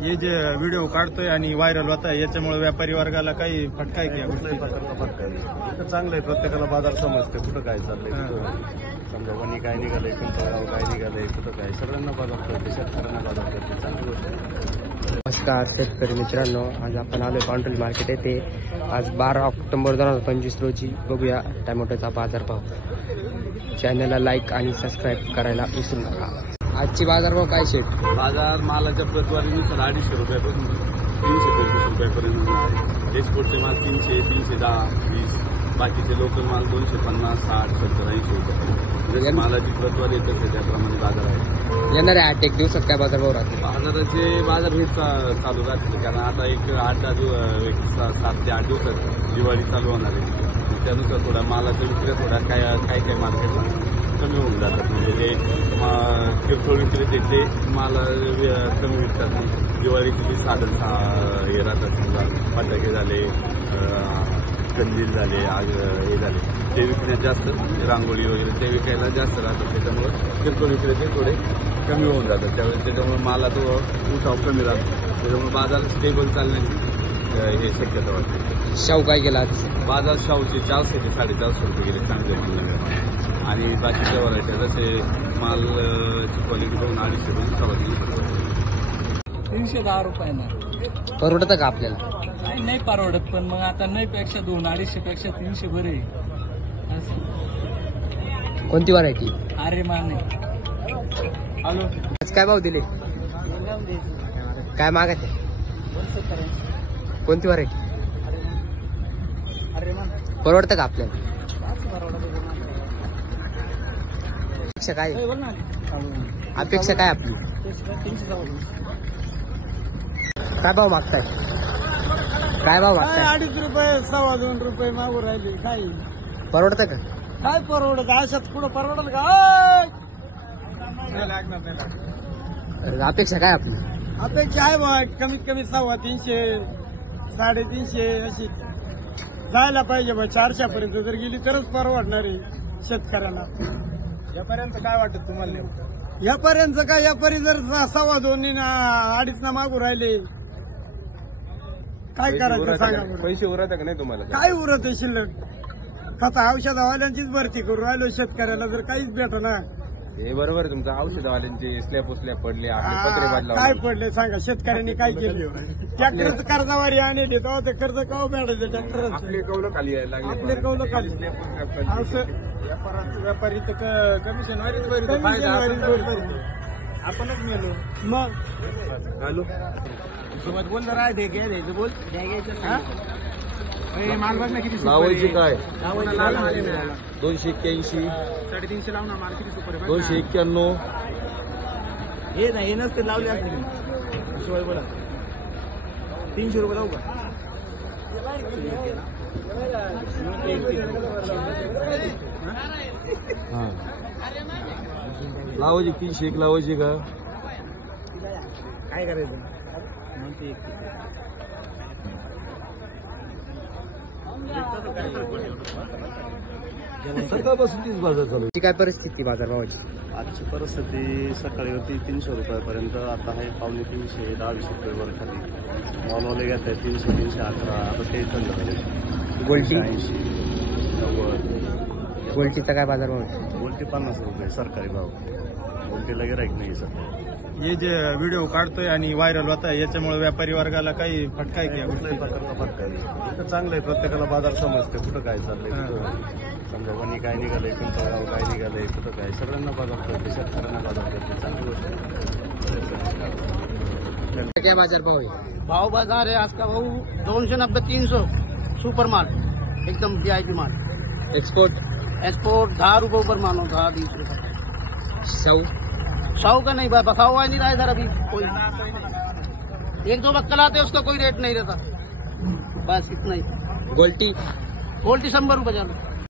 हे जे व्हिडिओ काढतोय आणि व्हायरल होत आहे याच्यामुळे व्यापारी वर्गाला काही फटका आहे का? कुठल्याही प्रकारचा फटका नाही. इथं चांगलं आहे, प्रत्येकाला बाजार समजते कुठं काय चाललंय, समजा वणी काय निघालंय, पिंपळगाव काय निघालंय, कुठं काय, सगळ्यांना बाजार करते, शेतकऱ्यांना बाजार करते, चांगली गोष्ट आहे. नमस्कार शेतकरी मित्रांनो, आज आपण आलोय पांढरी मार्केट येथे. आज 12 ऑक्टोबर 2025 रोजी बघूया टोमॅटोचा बाजारभाव. चॅनलला लाईक आणि सबस्क्राईब करायला विसरू नका. आजची बाजारभाव काय शेट? बाजार मालाच्या प्रतवारीनुसार 250 रुपयापासून 325 रुपयापर्यंत आहे. एक्सपोर्टचे माल 300, 310, 20, बाकीचे लोकल माल 250, 60, 70, 80 रुपये. जसे मालाची प्रतवारी येत असते त्याप्रमाणे बाजार आहे. येणाऱ्या 8-1 दिवसात काय बाजारभाव राहतील? बाजाराचे बाजार हे चालू राहतील, कारण आता एक 7 ते 8 दिवसात दिवाळी चालू होणार आहे. त्यानुसार थोडा मालाच्या विक्री थोडा काय मार्केटला कमी होऊन जातात. म्हणजे ते किरकोळ विक्रेते ते माल कमी विकतात. दिवाळीचे जे साधन हे राहतात, समजा फटाके झाले, कंदील झाले, हे झाले, ते विकण्यात जास्त, रांगोळी वगैरे ते विकायला जास्त राहतात. त्याच्यामुळे किरकोळ विक्रेते थोडे कमी होऊन जातात. त्याच्यामुळे माला तो उठाव कमी राहतो. त्याच्यामुळे बाजार स्टेबल चालण्याची हे शक्यता वाटते. शाहू काय केला आज? बाजार शाहूचे 400 ते 450 रुपये गेले, चांगले माल. आणि बाकीच्या व्हरायटी जसे मालची क्वालिटी बघून 250 ते 310 310 रुपयाला परवडतं का आपल्याला? नाही परवडत, पण मग आता नाही पेक्षा 200-250 पेक्षा 300 बरे असं. कोणती व्हरायटी? अरे माने हॅलो, आज काय भाव दिले? काय मागत आहे? कोणती व्हरायटी? परवडतं का आपल्याला? अपेक्षा काय? अपेक्षा काय आपली? काय भाव मागताय? काय भाव मागताय? 2.5 रुपये, 2.25 रुपये मागू राहिले. काय परवडतं का? काय परवडत? अशात पुढं परवडल का? अपेक्षा काय आपली? अपेक्षा आहे बा, कमीत कमी 350, 350 अशी जायला पाहिजे बा. 400 पर्यंत जर गेली तरच परवडणार आहे शेतकऱ्याला. यापर्यंत काय वाटत तुम्हाला? यापर्यंत काय, यापर्यंत जर 2.25 2.5 मागू राहिले, काय करायचं सांगा बरं? पैसे उरत का नाही तुम्हाला? काय उरत आहे शिल्लक? खता औषधवाल्यांचीच भरती करू राहिलो, शेतकऱ्याला जर काहीच भेटणार. हे बरोबर आहे तुमचं. औषधवाल्यांचे स्लॅब पडले, काय पडले सांगा? शेतकऱ्यांनी काय केलं? ट्रॅक्टरचं कर्जावारी आणले तेव्हा ते कर्ज केव्हा भेटायचं? ट्रॅक्टर आपले कौलं खाली यायला लागले. आपले कौलं खाली. असं व्यापारी कमिशन आपणच मेलो. मग हॅलो, सोबत बोल जरा, द्यायचं बोल, माल बघ ना किती लावायची काय? 281, 350 लावून माल किती सुपर आहे? 291. हे नाही, हे नसते लावले असते. शिवाय बोला 300 रुपये लावू का? लावायची 301 लावायची का? काय करायचं? सकाळपासून तीच बाजार चालू आहे. काय परिस्थिती बाजारभावाची? आजची परिस्थिती सकाळी होती 300 रुपयापर्यंत, आता आहे 350, 250 रुपये वर खाली. मॉलवाले घेत आहे 300, 311. आता ते चाललं गोल्टी? 80, 90. गोल्टीचा काय बाजारभाव आहे? गोल्टी 50 रुपये सरकारी भाव. गोल्टीला गिराईक नाही सर. हे जे व्हिडिओ काढतोय आणि व्हायरल होत आहे याच्यामुळे व्यापारी वर्गाला काही फटका आहे का? कुठल्याही प्रकारचा फटका नाही. इथं चांगलं आहे, प्रत्येकाला बाजार समजते कुठं काय चाललंय, समजा वणी काय निघालंय, पिंपळगाव काय निघालंय, कुठं काय, सगळ्यांना बाजार करते, शेतकऱ्यांना बाजार करते, चांगली गोष्ट आहे. काय बाजारभाव आहे? भाव बाजार है आज का भाव 290, 300 सुपर माल, एकदम VIP माल. एक्सपोर्ट 10 रुपये ऊपर मानो, 10-20 रुपये. शाहू का नहीं, बसा हुआ नहीं रहा इधर अभी कोई. 1-2 बक्कल आते उसका कोई रेट नहीं रहता, बस इतना ही. गोल्टी? गोल्टी 100 रुपये चालू.